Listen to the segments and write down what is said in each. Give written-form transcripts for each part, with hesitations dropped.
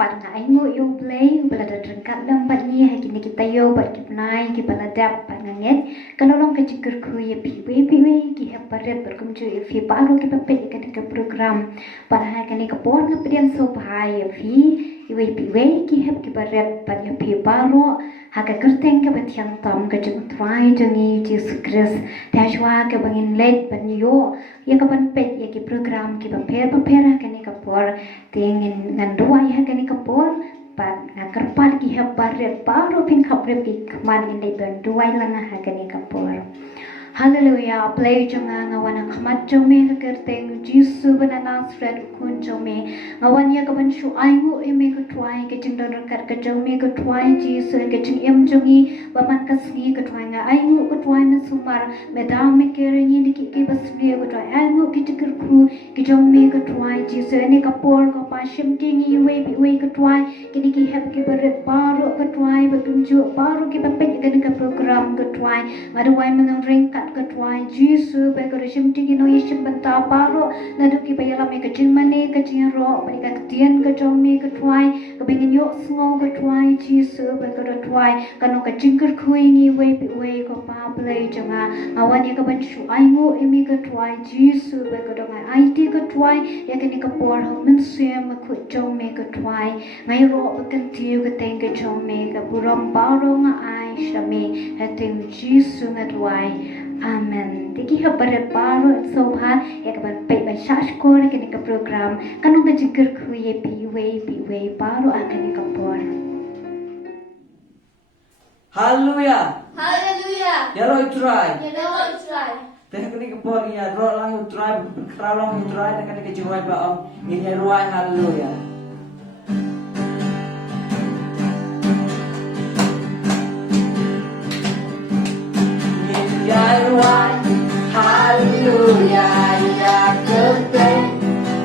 pat ngai ngu yu play belada terangkat lambat ni hai kini kita yo bat kipnai ki baladap pat nganget kalolong ke cikir ku ye piwe ki haparet berkumju fi baru ki papet ke program para hai kini ke por ngapediam so bahai fi iwe piwe ki hap ki baret pat ya fi baru haka kerteng ke batiang tom ke jeng try jengi Jesus Christ tajwa ke bangin let pan yo ya ke ban pet ya ki program ki paper kini ke por tingin ngan duai ha kini ke por pat kerpat ki hap baret baru pin kaprep ki kman in dei ban duai lana ha kini ke por Hallelujah, play jonga ngawan khmat jome kerteng Jisu banana thread kun jome ngawan ya kaban shu aingu eme ko twai ke jing don kat ke jome ko twai Jisu ke jing em jongi baman kasni ko twai nga aingu ko twai me sumar medam me kere ni dik ke basni ko twai aingu ki tikir ku ki jome ko twai Jisu ne kapor ko pashim tingi we ko twai ki ki hab ki ber baro ko twai bagunju baro ki papet ke ne program ko twai ngadwai menang ring ketwai Jisu baik resim tinggi no yesim benta paro nadu ki bayala me kecing mane kecing ro mereka ketian kejomi ketwai kebingin yo sngo ketwai Jisu baik ketwai kano kecing kerkuingi we ko pa play janga awan ya keban shu aingu emi ketwai Jisu baik kedongai IT ketwai ya kini kepor men sem ku jomi ketwai ngai ro bekentiu keteng kejomi ke buram paro nga ai shame hatim Jisu ngatwai Amen. Tiki habar baru soha ya kabar pay by shash ko na kini ka program kanong ka jikir ku ye biwe baru akan ni kapor. Hallelujah. Hallelujah. Ya lo try. Teh kini kapor ya ro lang try kralong try na kini ka ba om ini ruai hallelujah. Hallelujah, ya keteng,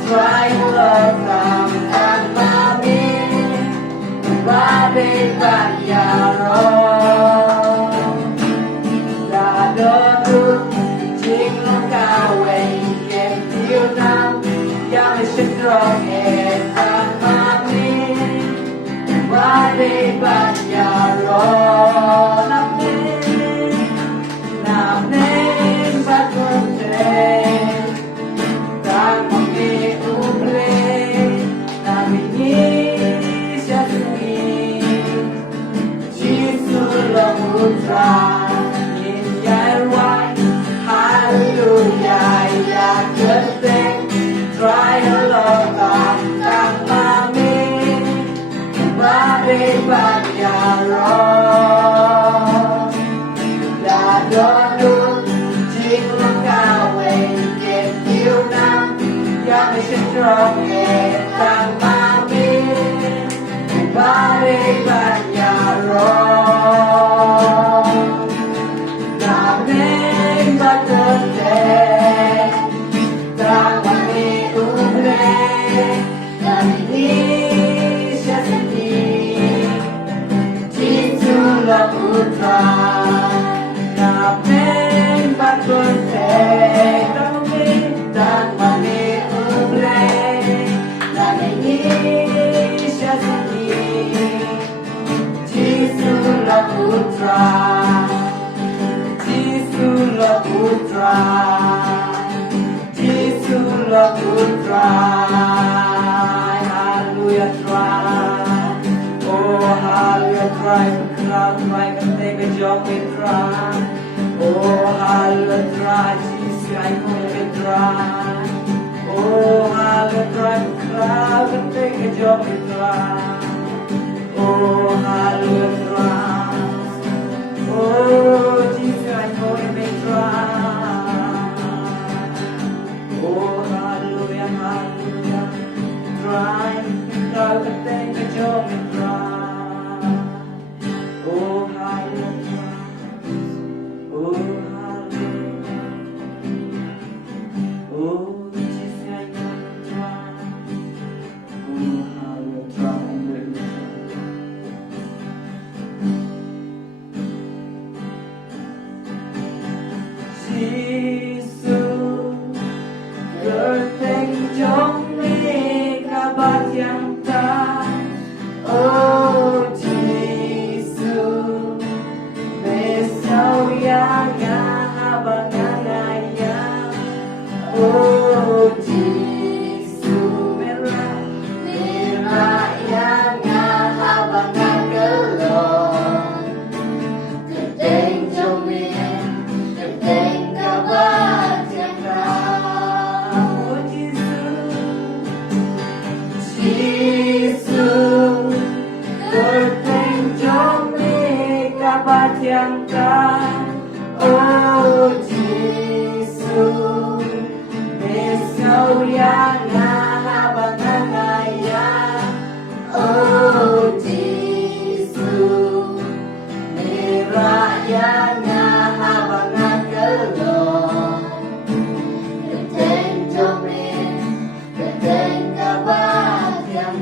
try love mami, babe bayaro, dadonu, jing long kawe, kem tiu nam, yang strong mami, babe bayaro. Hallelujah, ya keteng, try love tang mami, babe bayaro, dadonu, jing long kawe, get you now, yang strong tang mami, babe bayaro. Hallelujah, try. Oh, hallelujah, try. Cloud try, can take a job with try. Oh, hallelujah, try. Jesus, I can try. Oh, hallelujah, try. Cloud can take a job with try. Oh, hallelujah, try. Oh, Jesus, I can try. Oh, hallelujah, hallelujah, try, kau keteng kejong try. Oh, hallelujah, oh, hallelujah, oh, Jesus, I can try. Oh, hallelujah, try. Kerteng jong ni kabat yang tak Jesus, merah yang habang nagkalon, kedeng jomin, kedeng kabat yang oh Jesus, kedeng jomin kabat yang oh Jesus, mesau yang habang nangaya, oh Jesus, merah yang habang nagkalon, kedeng jomin, kedeng kabat yang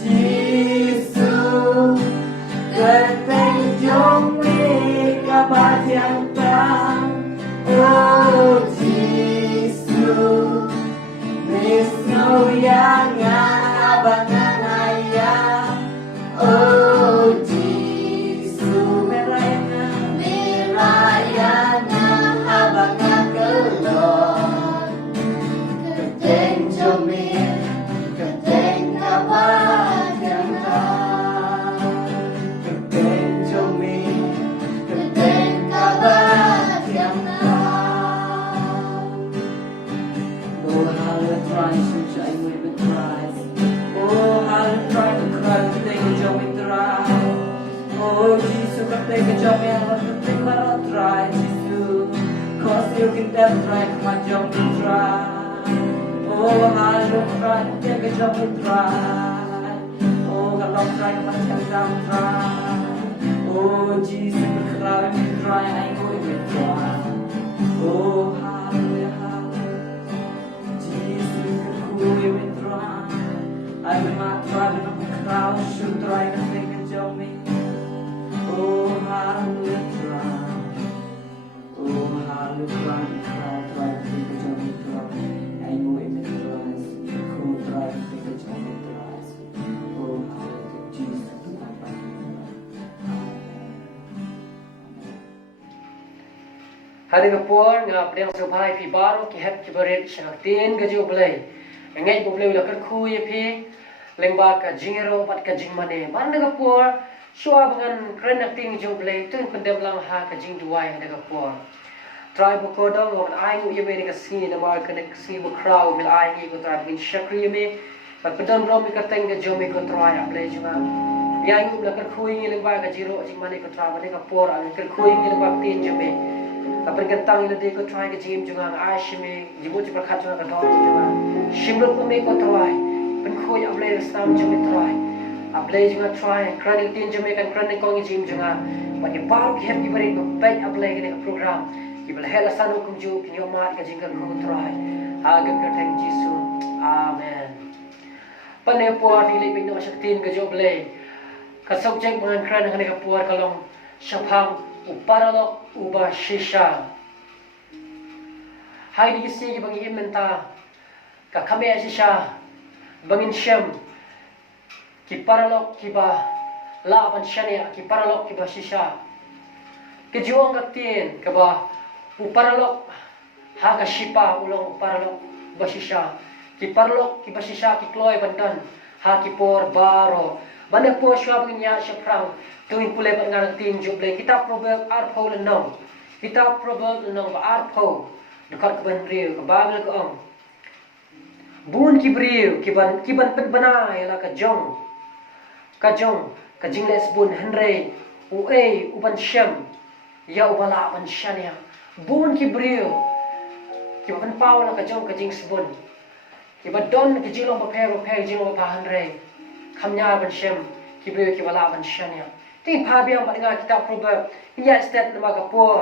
Jesus, kedeng jomin kabat yang oh Jesus, mesau yang habang nangaya, oh Jesus, merah yang habang nagkalon, kedeng jomin, kedeng kabat yang kedeng jomin, kedeng kabat yang oh hallelujah, suci ai mui betrai, oh hallelujah, bekal kedeng jomin terai, oh Jesus kedeng jomin kedeng marat terai, Jesus kau siukin dan terai kemajang terai, oh hallelujah, kedeng jomin terai, oh kalau terai kemajang terai, oh Jesus bekal terai ai mui betrai, oh hallelujah, we withdraw. I will not try to come across, should try to make a joke me. Oh, hallelujah. Oh, hallelujah. Try to make a joke me. I know it is rise. Who try to make a joke me. Oh, hallelujah. Jesus. Hari kapur ngap deng subai pi baru ki het ki berit syaktin gajo belai. Ngai bu belai la kar khu ye pi lengba ka jingero pat ka jing mane. Man deng kapur shua bangan kren acting jo belai tun pendem lang ha ka jing duai deng kapur. Try bu ko dong on ai ngu ye me ka si na mar ka ne si bu crowd mil ai ngi ko try bin shakri ye me. Pat pedon rom ka teng ga jo me ko try a belai junga. Ya ngu la kar khu ngi lengba ka jiro jing mane ko try mane kapur an kar khu ngi lengba tin jo me. Kapag kantang ila di ko try ka jim junga nga shime jimu ji prakhat junga ka dor junga shimrut ko me ko try pen khoi ablay stam jumi try ablay junga try krani tin jumi kan krani kong jim junga but ye bar ki happy bari ko pay ablay ka program ki bal hela sanu kum ju ki yomat ka jinga ko try agam ka thank Jesus amen pane por ti le pin no shaktin ka jo ablay ka subject man kran ka por kalong shaphang uparalo uba shisha hai di si ki bangi menta ka khame shisha bangin shem ki paralo ki ba la ban shania ki paralo ki ba shisha ke juang ka tin ka ba uparalo ha ka shipa ulong uparalo ba shisha ki paralo ki ba shisha ki kloy bandan ha ki por baro bane po shwa bangin ya shaprang tuin pulai bat ngang tin juble kita proverb arpo lenong kita proverb lenong ba arpo dekat ke ban riu ke babel ke om bun ki briu kiban pen bana ya ka jong ka jingles bun henry u e u ban shem ya u bala ban shania bun ki briu kiban pau la ka jong ka jing sbun kiban don ki jilong ba pe jilong ba henry khamnya ban shem ki briu ki bala ban shania Ting pabiang bat dengan kitab proverb niat stat nama kapur.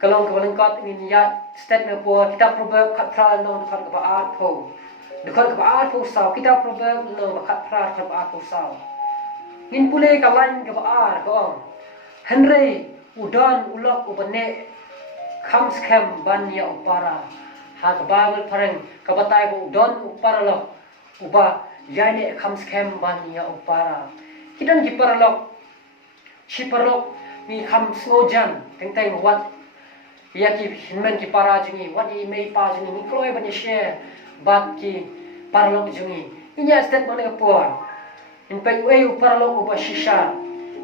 Kalau kawalan kat ini niat stat nama kapur kitab proverb kat pral nong dekat ke art po. Dekat ke art po sau kitab proverb nong kat pral ke art po sau. Ngin pule kawan ke art ko. Henry udan ulok ubane kham scam ban ya upara. Ha ke babel pareng ke batai bo udan upara lo. Uba yane kham scam ban ya upara. Kidan kiparalok, shiparlok, mi kham snojan teng wat ya ki hinmen ki para jungi wat i mei pa jungi mi kloi ban share bat ki paralok jungi inya state mana por in pe u paralok ba shisha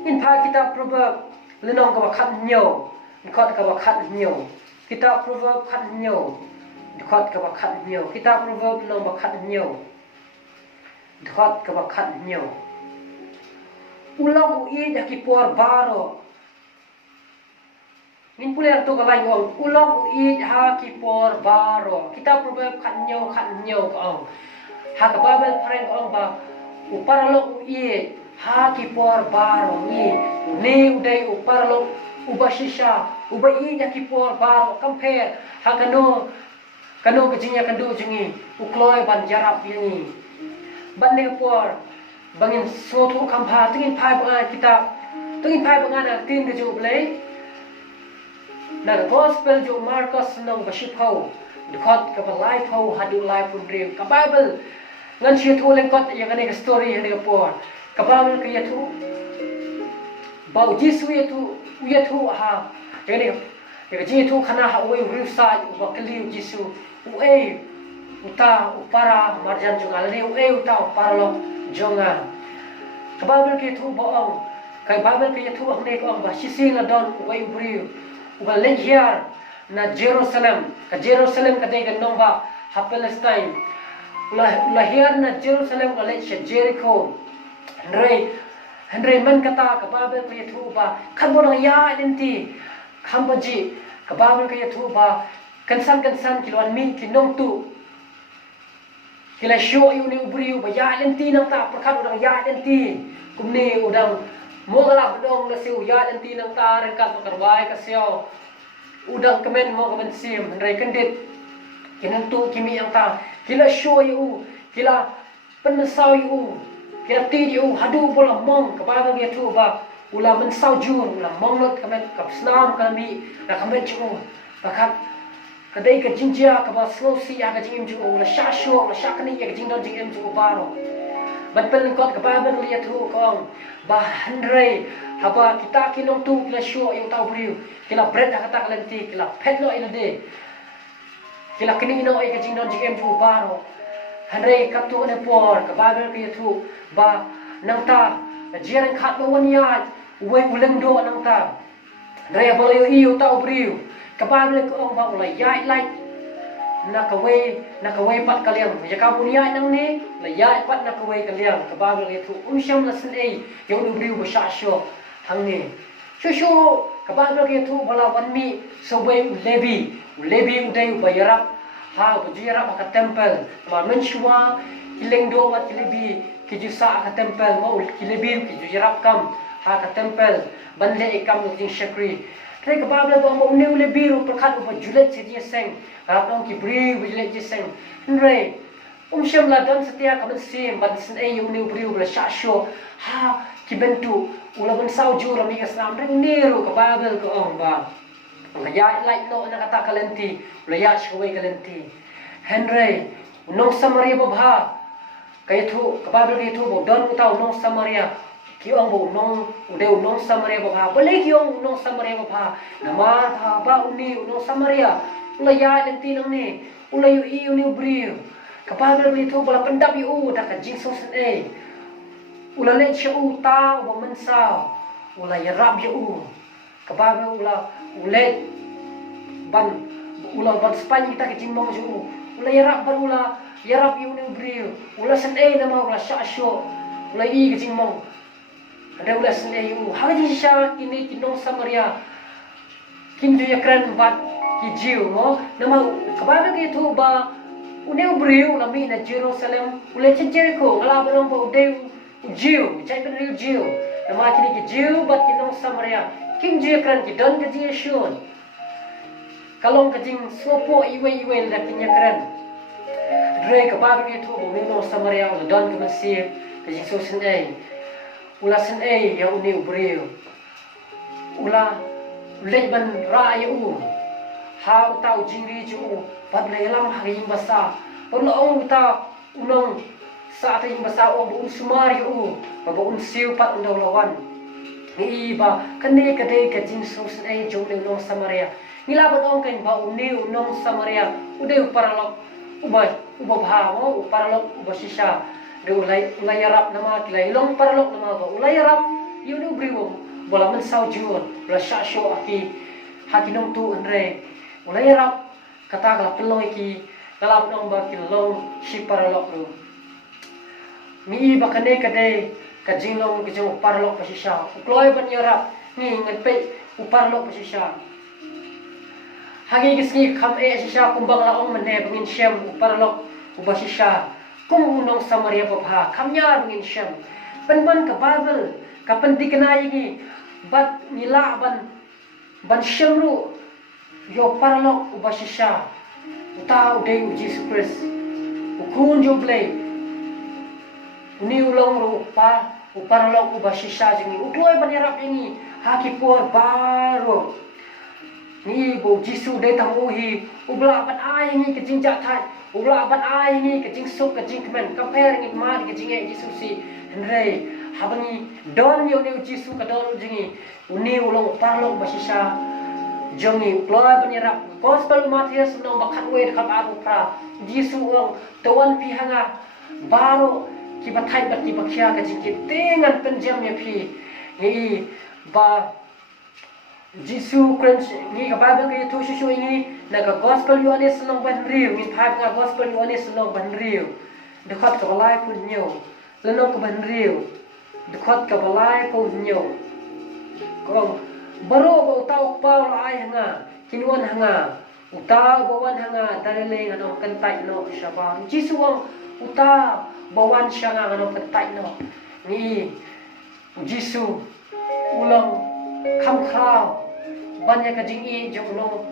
in pa kitab proverb lenong ka khat nyo khot ka khat nyo kitab proverb khat nyo khot ka khat nyo kitab proverb lenong ba khat nyo khot ka khat nyo ulang ui ya ki por baro min puler to galai ngong ulang ui ha ki por baro kitab proverb khat nyo ka ong ha ka babel phareng ong ba uparalok ui ha ki por baro ni ne udai uparalok ubashisha ubai ya ki por baro compare ha kano ke jinya kando jingi ukloi ban jarap ni ban ne por bangin sotu kampha tingin phai banga kitab tingin phai banga na tin ke ju ble na gospel ju Marcus nong baship ho dkhot ka life ho hadu life dream ka bible ngan chi thu leng kot yang ne story ne por ka bible ke ya thu bau jisu ya thu ha ne ya ji thu khana ha oi ru sa ba kli jisu u uta upara marjan ju ngalani u uta upara lo jonga ka bible ke thu boong ka bible ke thu ang ne ko ang ba sisi la don wai bri uba len here na Jerusalem ka dei ka nomba ha Palestine la here na Jerusalem ka len Jericho Henry man kata ka bible ke thu ba khan bo ya identity khambaji ka bible ke thu ba kansan kilwan mi kinong tu kila show yu ni ubri ba ya lenti nang ta prakhat udang ya lenti kumni udang mogala bedong na siu ya lenti nang ta ren kat karwai ka sio udang kemen mo kemen sim ren kendit kinang tu kimi yang ta kila show yu kila pensau yu kila ti yu hadu bola mong ka ba ge tu ba ula mensau jun ula monglot kemen kap snam kami na kemen chu pakhat kadai ka jinjia ka ba slow si ya ka jingim ju la sha sho la sha kani ya jing don jingim ju baro ban pel kot ka ba ben li thu kong ba handre haba kita kinong tu kila sho yung tau briu kila bread ka ta kalenti kila pet no ina de kila kini no ai ka jing don jingim ju baro handre ka tu ne por ka ba ben ki thu ba nang ta jiran khat no wan ya we uleng do nang ta re ba yo i tau briu kababel ko ong ba ulai yai lai na kawai pat kaliam ya ka bunia nang ne la yai pat na kawai kaliam kababel ye thu sham la sin ei yo du briu ba sha sho hang ne sho kababel ye thu bala wan mi so we lebi udai ba yarap ha bu yarap ka temple ma men shwa kileng do wat lebi ki ju sa ka temple ma ki lebi ki ju yarap kam ha ka temple ban le ikam lu jing shakri Kaya kababla ba mo ne ule biru perkat upa julet si dia seng kapong ki bri julet si seng nre syam la don setia kaban sim ban sin e yung ne bri ula shasho ha ki bentu ula ban sau jura mi kasam ring niru kababla ko ong ba ya like no na kata kalenti ula ya shwe kalenti henry nong samaria ba bha kaya thu kababla ki thu bo don utau nong samaria kiong bo nong udeu nong samaria ba bale kiong nong samaria ba namar tha ba uni nong samaria ula ya lenti nang ni ula yu i uni briu kapabel mi thu bala pendap yu da ka jing so sen e ula le chu ta ba man sa ula ya rab yu kapabel ule ban span kita ke jing mong ju ula ya rab ban ula ya rab yu uni briu ula sen e na ma ula sha sho ula i ke jing mong ada ulas sendiri haji sya ini kinong samaria kinju yakran bat kijiu mo nama kababel ke tu ba uneu briu nami na Jerusalem ule Jericho ngala belong ba udeu jiu jai ben riu jiu nama kini ki jiu bat kinong samaria kinju yakran ki don ke ji shun kalong ke jing sopo iwe la kinya kran dre kababel ke tu bo samaria ule don ke masih ke jing so sendai ula sen e ya uni ubreu ula leban ra ya ha tau jingri ju pat lelam harim basa polo ong ta unong sa ta basa o bu sumari ba bu siu pat ndo lawan ni ba kane kade ka jing so sen jong le nong Samaria ngila ba ong kan ba uni nong Samaria ude paralok ubay ubabha mo paralok ubasisha de ulay yarap nama kilay long paralok nama ba ulay yarap yunu briwo bola man saw juon la sha sho aki hakinong tu andre ulay yarap kata kala peloy ki kala nong ba kilong si paralok ru mi ba kane kade ka jinglong ke jong parlok pasisha ukloy ban yara ni ngepe uparlok pasisha hagi gisni kham sisha kumbang la ong mane bangin shem uparlok ubasisha kum unong Samaria babha khamnya bangin shem ban ka bible ka pandi kana yigi bat nila ban shemru yo parlok ubasisha uta uday Jesus Christ ukun joble ni ulong ru pa uparlok ubasisha jingi utloy banirap ini haki por baro ni bo jisu de tang uhi ubla ban ai ni ke jinja thai ubla ban ai ni ke jing suk ke jing kmen compare ngit mar ke jinge jisu si henre habani don yo ne jisu ka don jingi uni ulong uparlok ubasisha jongi utloy banirap gospel Matius nong bakhat we khap aru pra jisu ong tawan pi hanga baro ki bathai bat ki bakhya ka jiki tengan penjam ya phi ni ba Jisu Christ ni ka Bible ka tu shu ni na ka gospel Yohanes long ban riu ni phai nga gospel Yohanes long ban riu de khat ka balai pun nyo leno ka ban riu de khat ka balai pun nyo ko baro ba tau pa ai hanga kinwan hanga uta bawan hanga dalele ngano kantai no shaba Jisu ang uta bawan siya nga ano katay no ni Jisu ulang kamkraw banya ka jingi jong no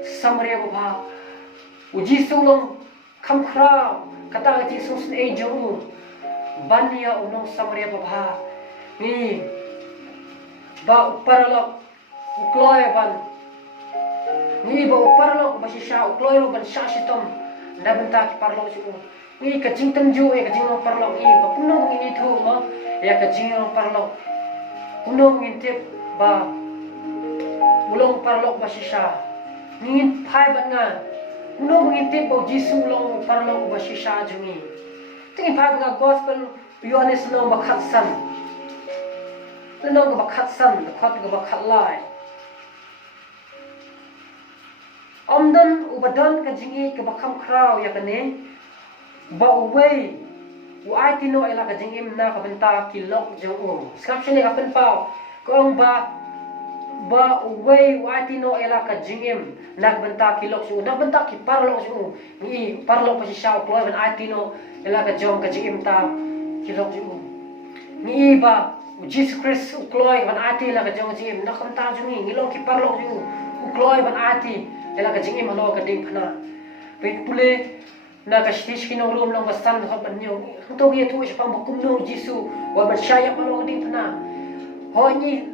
Samaria ba Jisu long kamkraw kata Jisu sen jong banya unong Samaria ba ni ba paralok ukloy ban ni ba paralok ba siya ukloy ban siya sitom nabenta ki paralok siya ni ka jing tanju ka jing no parlok ba kuno ngini thu mo ya ka jing no parlok kuno ngintip ba ulong parlok ba sisha ni phai ban nga kuno ngintip ba Jisu long parlok ba sisha jungi tingi phai nga gospel Yohanes no ba khatsan no ba khatsan khat ga ba khatlai omdan ubadan ka jingi ka ba kham kraw ya kane ba uway uai tino ela ka jingim na ka benta kilok jong description ka pen pau kong ba uway uai tino ela ka jingim na ka benta kilok su na benta ki parlok su ni parlok pa si shaw ploy ban ai tino ela ka jong ka jingim ta kilok su ni ba Jesus Christ ukloy ban ai ti la ka jong jingim na kam ta jong ni ngilong ki parlok su ukloy ban ai ti ela ka jingim halo ka ding phana pe pule na ka stish kinong room long basan ho ban nyo to gi tu is pam kum no Jisu wa ban shaya pa long ding phana ho ni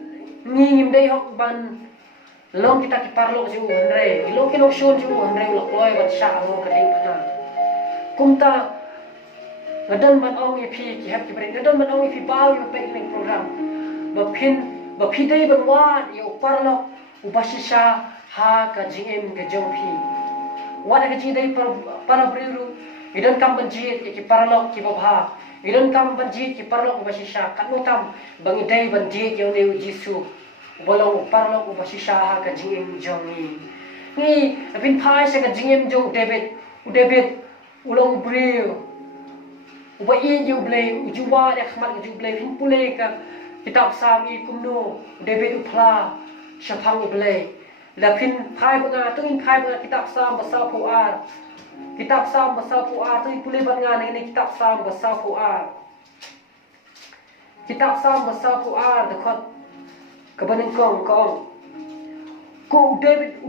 ngim dei ho ban long kita ki parlo ju hanre long kinong shon ju hanre lo loy ban sha ho ka ding phana kumta ngadan ban ong e phi ki hap ki bre ngadan ban ong e phi bal yo pe ning program ba phi dei ban wa yo parlo ubashisha ha ka jingem ke jong phi wala ka jidai para briru idan kam banjit ki paralok ki babha idan kam banjit ki paralok basisha kanutam bangi dai banjit yo ne Jisu bolong paralok basisha ha ka jingem jongi ni bin phai se ka jingem jong David ulong briu uba i ju blei ujuwa de khmat ju blei bin pule ka kitab sami kumno David upla shapang blei lapin phai banga tuin phai banga kitab sam basau puar kitab sam basau puar tuin pule banga ni kitab sam basau puar kitab sam basau puar de khot kabanin kong ko David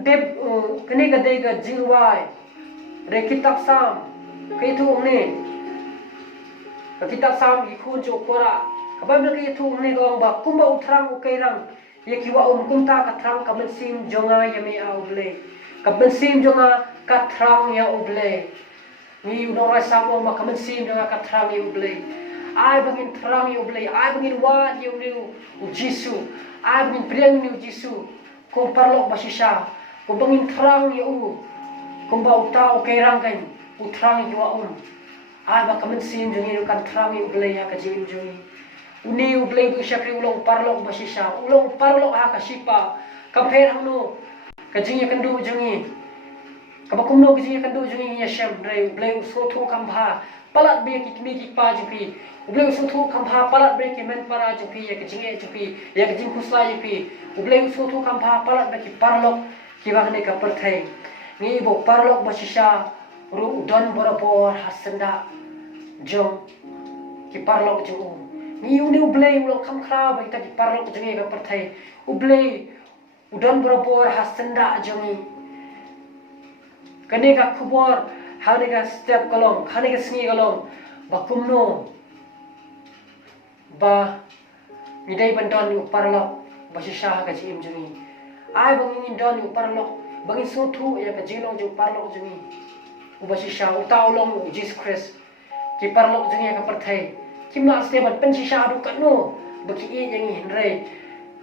kene ga de ga jingwai re kitab sam ke tu ne kitab sam ki khun jo pora kabai ke tu ne gong ba kumba utrang ukairang ye kiwa kumta ka thrang ka sim jonga yame auble ka sim jonga ka thrang ya uble ni no ra sa ma ka sim jonga ka thrang ya uble ai bangin terang yo blay ai bangin wat yo niu Jisu ai bangin priang niu Jisu kong parlok basisha kong bangin terang yo kong bau tau kerang kan utrang yo ai ba kamen sim jungi kan terang yo blay ha ka jim jungi uni yo blay bu syakri ulong parlok basisha ulong parlok ha ka sipa kamper hangno ka jingi kandu jungi kabakumno kiji kandu jungi ya shem dre blay so thu kambha palat be ki kimi ki pa jupi blay so thu kambha palat be ki men para jupi ya kijinge jupi ya kijing kusla jupi blay so thu kambha palat be ki parlok ki bagne ka perthai ni bo parlok basisha ru don borapor hasenda jong ki parlok ju ni uni blay ulong kam khra ba ki parlok jungi ka perthai blay udon borapor hasenda jongi kane ka khubor hane ka step kalong khane ka sngi kalong bakumno ba midai bandon uparlok basisha ka jim jungi ai bangin don uparlok bangin sothu ya ka jilong ju parlok jungi ubasisha utaulong Jesus Christ ki parlok jungi ka perthai kimna step pensisha du kanno baki e yangi hinre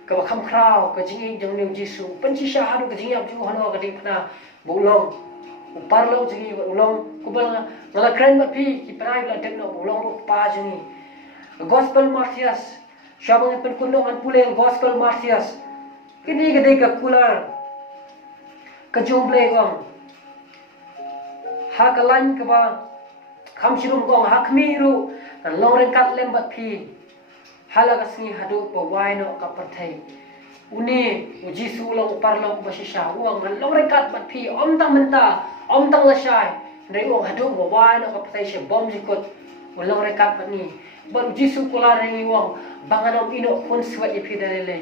ka bakham khrao ka jingi jongnu Jisu pensisha hadu ka jingi abju hano ka dipna bulong uparlo jingi ulong kubal ngala kren mapi ki prai la tekno ulong pa jingi gospel martias shabang pen kuno an puleng gospel martias kini gede ka kular ka jomble gong ha ka lain ka ba kham shirum gong ha khmiru long ren kat lem bat phi hala ka sni hadu pa waino ka pathai uni Jisu ulong uparlo basisha uang long ren kat bat phi om tang menta om tang la shai nei ong hadu bo wai no ka patai she bom jikot ulong rekat pani bon Jisu kula rengi wong banganom ino kun swat ye pidalele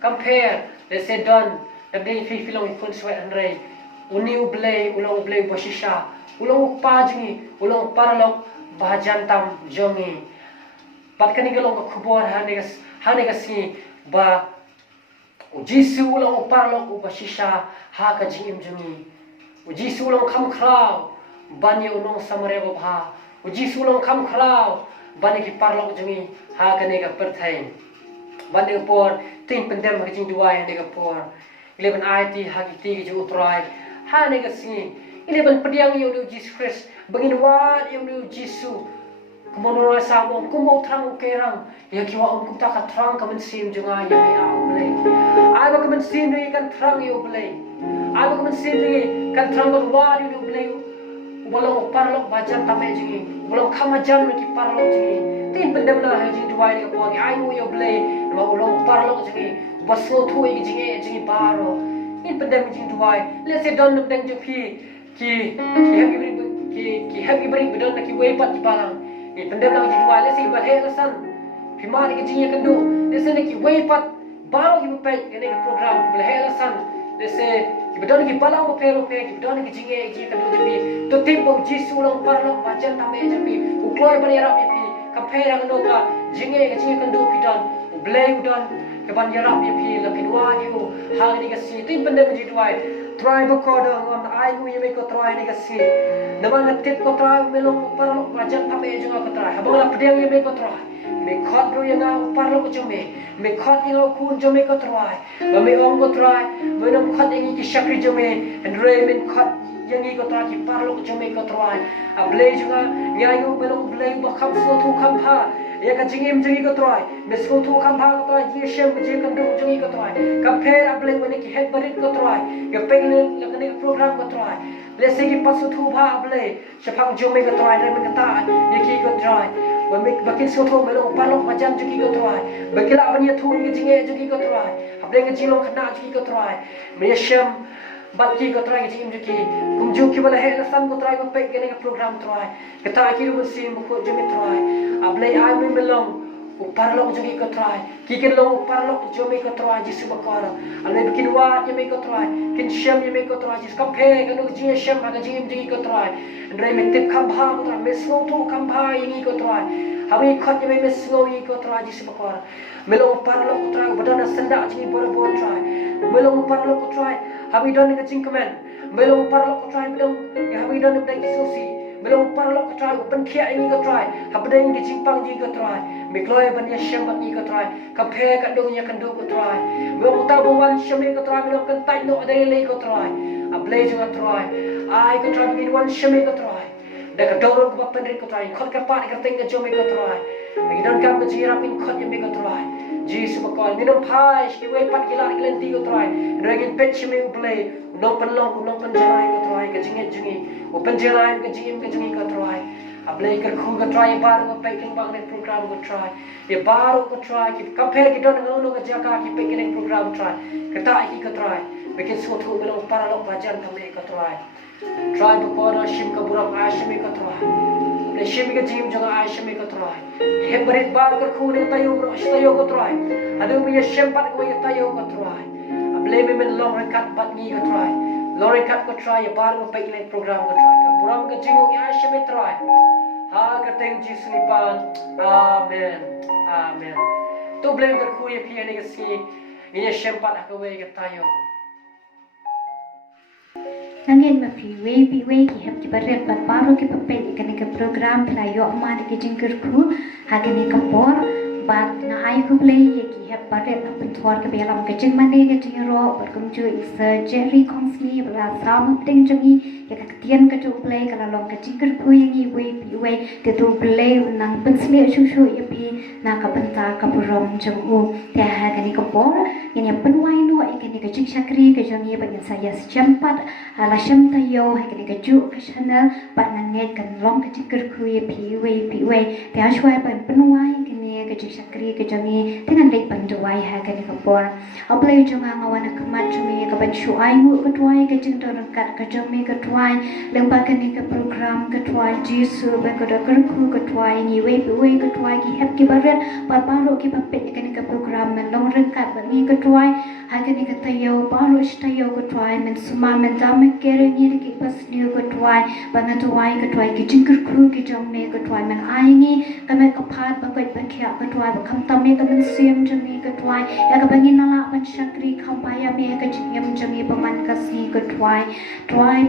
compare le se don the day fi filong kun swat andre uni ulong blay basisha ulong pajni ulong parlok bahajan tam jongi pat kani galong ka khubor hane ka si ba Jisu ulong parlok basisha ha ka jim jongi Jisu long kham khrao bani unong samare bo bha Jisu long kham khrao bani ki parlok jungi ha kane ka perthai bani por tin pendem ka jing duai ne ka por 11 it ha ki ti ki ju utrai ha ne ka si 11 pediang yo lu Jesus Christ bangin wa yo lu Jisu kumono sa mo kumo trang kerang ya ki wa om ta ka trang ka men sim junga ya mi a ble ai ba ka men sim ni kan trang yo ble ai ba ka men sim ni kan trang ba wa yo ble bolong parlok bajan tame jingi bolong khamajan ki parlok jingi tin pendem la ha ji duai ni ko ni ai nu yo ble ma bolong parlok jingi baslo thu i jingi baro tin pendem jingi duai le se don nuk deng ju ki happy bring bidon ki way pat ki palang ni pendem la ji duai le se ba he la san pi ma ni jingi kandu le se ki way pat baro ki pe ni program le he la san le se ki bidon ki palang mo pero pe ki bidon ki jingi kandu ji to timbo Jisu long parlok bajan tame japi ukloi bani rap yapi kapera ngano ka jinge ka jinge kandu pidan ublei udon ke ban yarap yapi la pinwa yu hang ni ka si tin pendem ji duai try ba ko do on ai gu yeme ko try ni ka si naman na tit ko try melong parlok bajan tame junga ko try habang la pedang yeme ko try me khot ru yang au parlok jome me khot yang au kun jome ko try ba me ong ko try me nom khot yang ki shakri jome and re men khot yang i ko tra ki parlok jome ko try a blei junga nyayu belong blei ba kham so thu kham pha ya ka jingim jingi ko try me so thu kham pha ko try ye shem je kan du jingi ko try ka pher a blei wani ki het barit ko try ya peng le ka ne program ko try le se ki pasu thu pha a blei shapang jome ko try re me ka ta ye ki ko try ba me ba kin so thu belong parlok ma jam jingi ko try ba kila ban ye thu ni jingi jingi ko try a blei ngi jilong khna jingi ko try me shem bat ki ko try jim juki kumju ki bala he san ko try ko pe gene ka program try kata ki ru sim ko jumi try ablai ai me belong uparlok juki ko try ki ken long uparlok jumi ko try Jisu bakara alai bikin wa jumi ko try kin shem jumi ko try jis ka pe ka no ji shem ha ka jim ji ko try ndrai me tip kham bha ko try me slow to kham bha yi ko try hawi khot jumi me slow yi ko try Jisu bakara melong uparlok ko try badana senda ji bor bor try melong uparlok ko try habi don ni jing kamen belong parlok ko try belong ya habi don ni dai sosi melong paralok ka try open kia ini ka try habdeng di cingpang ji ka try mikloy ban ya shem ni ka try compare ka dong ya kan do ka try melong ta wan shem ka try melong kan tai no adai le ka try ablay jo ka try ai ka try begin wan shem ka try da ka doro ka pen ka try khot ka pa ka teng ka jo me ka try bagi don ka ji rapin khot ya me ka try Jesus bakal minum pai ki we pat gila ki lenti ko try ragin pet shime ublay no panlong no panjalai ko try ka jinget jingi o panjalai ka jingi ko try ablay kar khu ka try bar ko packing bang ne program ko try ye bar ko try ki compare ki don no ka jaka ki packing program try kata ki ka try bikin suatu melo paralok bajan kami ka try bakal shim ka buram ashim ka try shim ka jim janga ashim ka try he barit bar kar khu ne tayo ko try adu me shim pat ko ye tayo ko try ablay me men long kat pat ni ko try long kat ko try ye bar ko packing program ko try ka buram ka jing ya ashim try ha ka teng Jesus ni pan amen amen to blame kar khu ye phi ne ka si ini shim pat ka we ka tayo Angin mapi we ki hab ki baret bat paro ki papel ikani ke program playo amane ki jingkerku hagani kapor bat na ai ku play ye ki hab baret apen thor ke belam ke jing mane ke jingro berkum ju isa Jerry Consney bra sam ting jangi ya ka tian ke ju play kala long ke jingkerku yangi we te tu play nang pensle shu ye pi na ka benta ka purom jangu te hagani kapor yang penwai no ikani ke jing sakri ke jangi banyan saya secempat Lashem tayo hay kani kaju channel pat nanget kan long kajik kerkui pi we te ashwai pan penwai kani kajik sakri kajangi dengan lek panduai hay kani kapor ablay jonga ngawan kemat jumi kaban shuai ngu ketwai kajing dorangkat kajami ketwai lempa kani ke program ketwai jisu bakoda kerku ketwai ni we ketwai ki hep ki baret pat baru ki papet kani ke program men long rengkat bani ketwai hay kani katayo baru stayo ketwai men suma men dam kere ngir ki pas new ko twai bana twai ko twai ki jingker khu ki jong me ko twai man ai ni ka me ka phat ba ko ba khya ko twai ba kham tam me ka men sim jong me ko twai ya ka bangin nala ban shakri kham pa ya me ka jingem jong me ba man ka si ko twai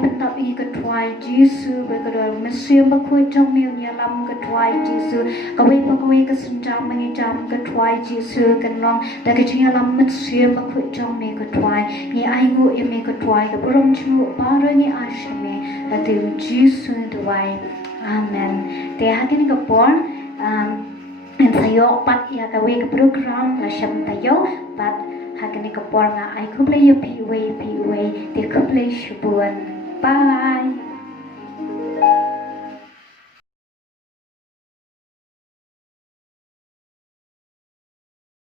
ban tap i ko twai jisu ba ko do me sim ba khu jong me ya lam ko twai jisu ka we ba ko we ka sun jam me jam ko twai jisu kan long da ka jing lam me sim ba khu jong me ko twai ni ai ngu ya me ko twai ka brom chu Barani ashame latim jisu duwai amen te hakin kapor en sayo pat ya ka we program la sham tayo pat hakin kapor nga ai kuble yo pi we te kuble shubuan bye